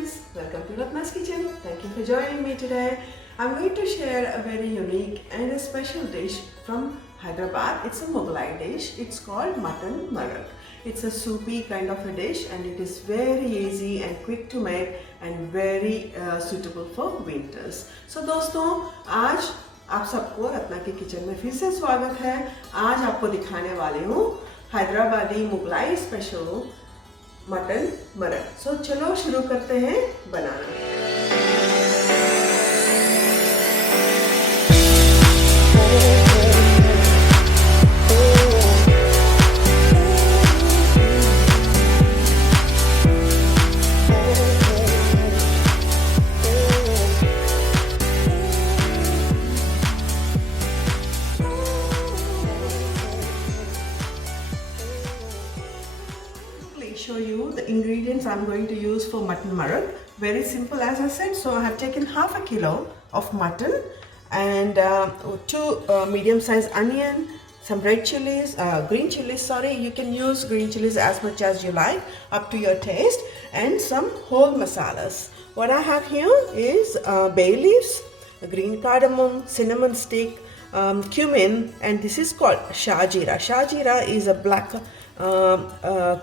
friends, welcome to Ratna's Kitchen. Thank you for joining me today. I'm going to share a very unique and a special dish from Hyderabad. It's a Mughlai dish. It's called Mutton Marag. It's a soupy kind of a dish and it is very easy and quick to make and very suitable for winters. So दोस्तों आज आप सबको रत्ना के kitchen में फिर से स्वागत है। आज आपको दिखाने वाली हूँ हैदराबादी मुगलाई स्पेशल मटन मरग। सो चलो शुरू करते हैं बनाना। Show you the ingredients I'm going to use for mutton marag. Very simple, as I said. So I have taken half a kilo of mutton and two medium-sized onion, some red chilies, green chilies. Sorry, you can use green chilies as much as you like, up to your taste, and some whole masalas. What I have here is bay leaves, green cardamom, cinnamon stick, cumin, and this is called Shahjeera. Shahjeera is a black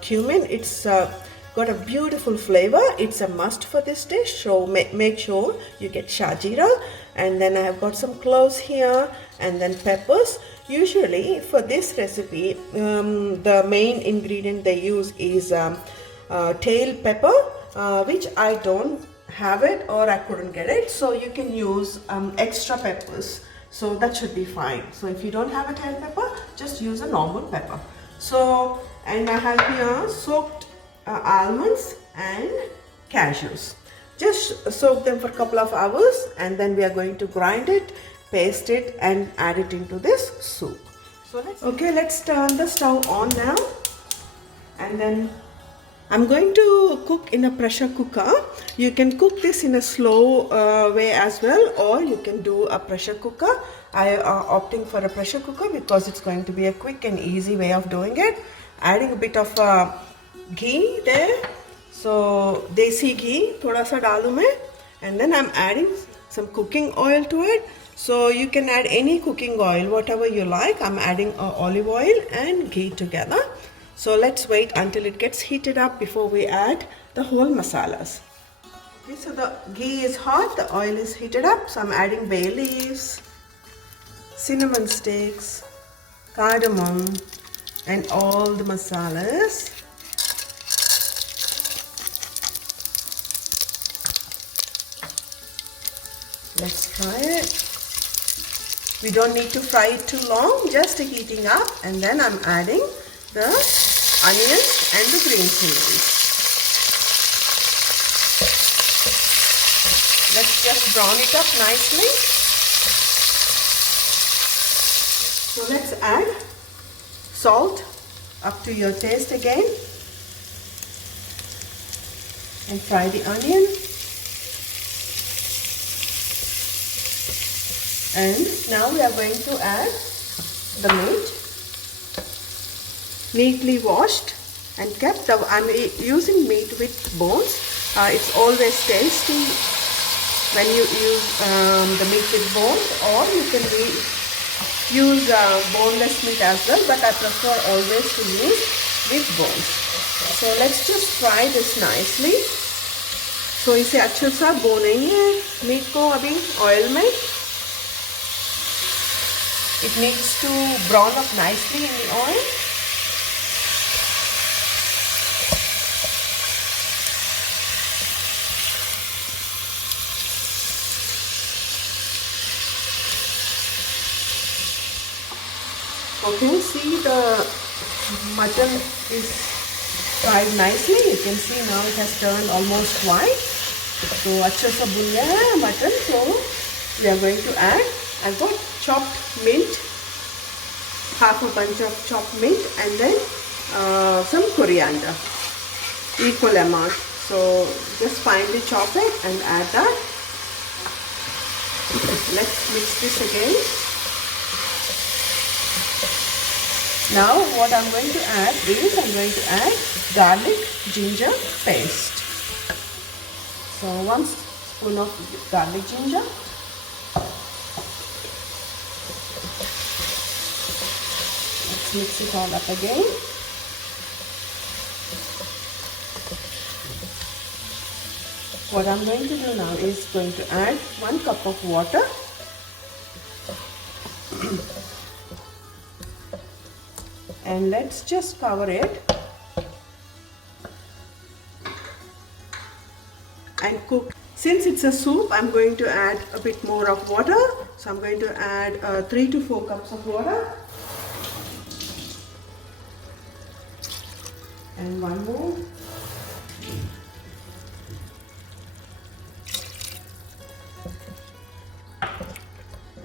cumin. It's got a beautiful flavor. It's a must for this dish, so make sure you get Shahjeera. And then I have got some cloves here and then peppers. Usually for this recipe the main ingredient they use is tailpepper, which I don't have it or I couldn't get it, so you can use extra peppers, so that should be fine. So if you don't have a tailpepper, just use a normal pepper. So, and I have here soaked almonds and cashews. Just soak them for a couple of hours and then we are going to grind it, paste it and add it into this soup. So let's turn the stove on now, and then I'm going to cook in a pressure cooker. You can cook this in a slow way as well, or you can do a pressure cooker. I am opting for a pressure cooker because it's going to be a quick and easy way of doing it. Adding a bit of ghee there. So desi ghee thoda sa dalu main, and then I'm adding some cooking oil to it. So you can add any cooking oil, whatever you like. I'm adding olive oil and ghee together. So let's wait until it gets heated up before we add the whole masalas. Okay, so the ghee is hot, the oil is heated up. So I'm adding bay leaves, cinnamon sticks, cardamom, and all the masalas. Let's fry it. We don't need to fry it too long, just heating up, and then I'm adding the onions and the green chilies. Let's just brown it up nicely. So let's add salt up to your taste again and fry the onion. And now we are going to add the meat, neatly washed and kept. I'm using meat with bones. It's always tasty when you use the meat with bones, or you can use boneless meat as well, but I prefer always to use with bones. So let's just fry this nicely. So इसे अच्छे से भूनेंगे meet को अभी oil में. It needs to brown up nicely in the oil. Okay, see the mutton is fried nicely. You can see now it has turned almost white. So अच्छा सा भुन गया है mutton. So we are going to add. I've got chopped mint, half a bunch of chopped mint, and then some coriander, equal amount. So just finely chop it and add that. Let's mix this again. Now what I'm going to add is garlic ginger paste. So 1 spoon of garlic ginger. Let's mix it all up again. What I'm going to do now is going to add 1 cup of water. And let's just cover it and cook. Since it's a soup, I'm going to add a bit more of water. So I'm going to add 3 to 4 cups of water. And 1 more.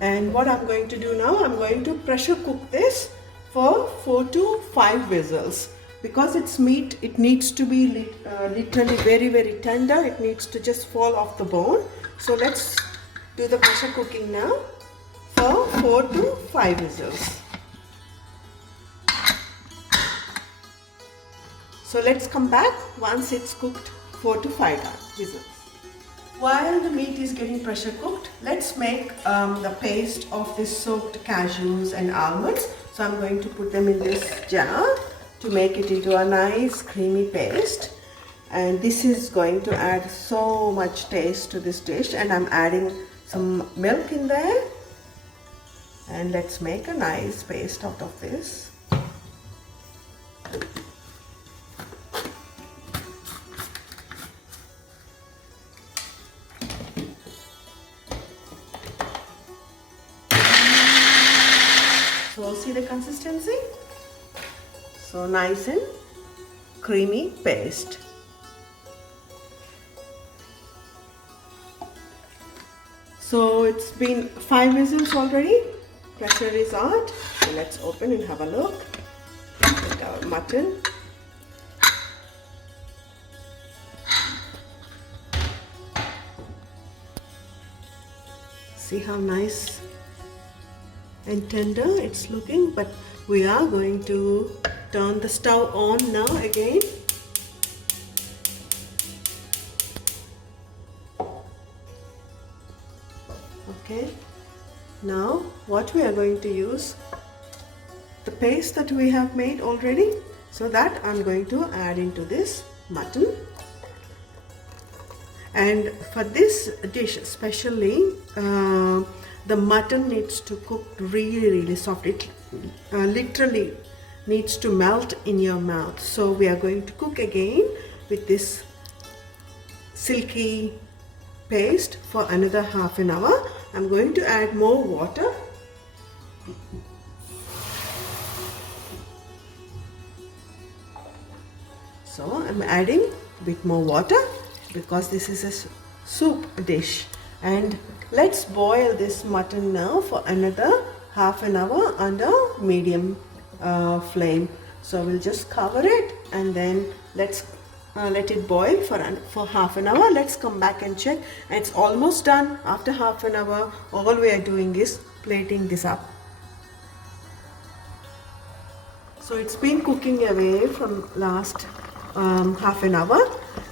And what I'm going to do now, I'm going to pressure cook this for 4 to 5 whistles. Because it's meat, it needs to be literally very, very tender. It needs to just fall off the bone. So let's do the pressure cooking now for 4 to 5 whistles. So let's come back once it's cooked 4 to 5 whistles. While the meat is getting pressure cooked, let's make the paste of this soaked cashews and almonds. So I'm going to put them in this jar to make it into a nice creamy paste. And this is going to add so much taste to this dish. And I'm adding some milk in there. And let's make a nice paste out of this. So see the consistency? So nice and creamy paste. So it's been 5 whistles already. Pressure is out. So let's open and have a look at our mutton. See how nice and tender it's looking, but we are going to turn the stove on now again. Okay, now what we are going to use, the paste that we have made already, so that I'm going to add into this mutton. And for this dish especially, the mutton needs to cook really, really soft. It literally needs to melt in your mouth. So we are going to cook again with this silky paste for another half an hour. I'm going to add more water. So I'm adding a bit more water because this is a soup dish. And let's boil this mutton now for another half an hour under medium flame. So we'll just cover it and then let's let it boil for half an hour. Let's come back and check. And it's almost done. After half an hour, all we are doing is plating this up. So it's been cooking away from last half an hour,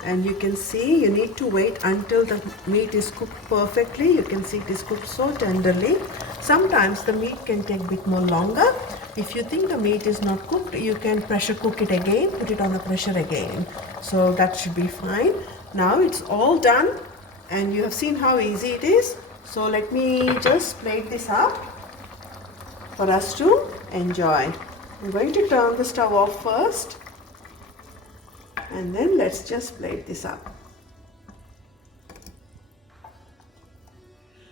and you can see you need to wait until the meat is cooked perfectly. You can see it is cooked so tenderly. Sometimes the meat can take a bit more longer. If you think the meat is not cooked, you can pressure cook it again, put it on the pressure again. So that should be fine. Now it's all done and you have seen how easy it is. So let me just plate this up for us to enjoy. I'm going to turn the stove off first. And then let's just plate this up.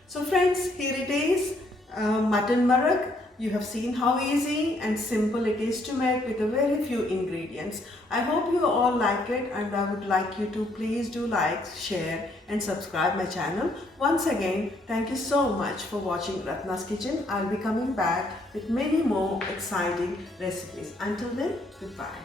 So friends, here it is, mutton marag. You have seen how easy and simple it is to make with a very few ingredients. I hope you all like it, and I would like you to please do like, share and subscribe my channel. Once again, thank you so much for watching Ratna's Kitchen. I'll be coming back with many more exciting recipes. Until then, goodbye.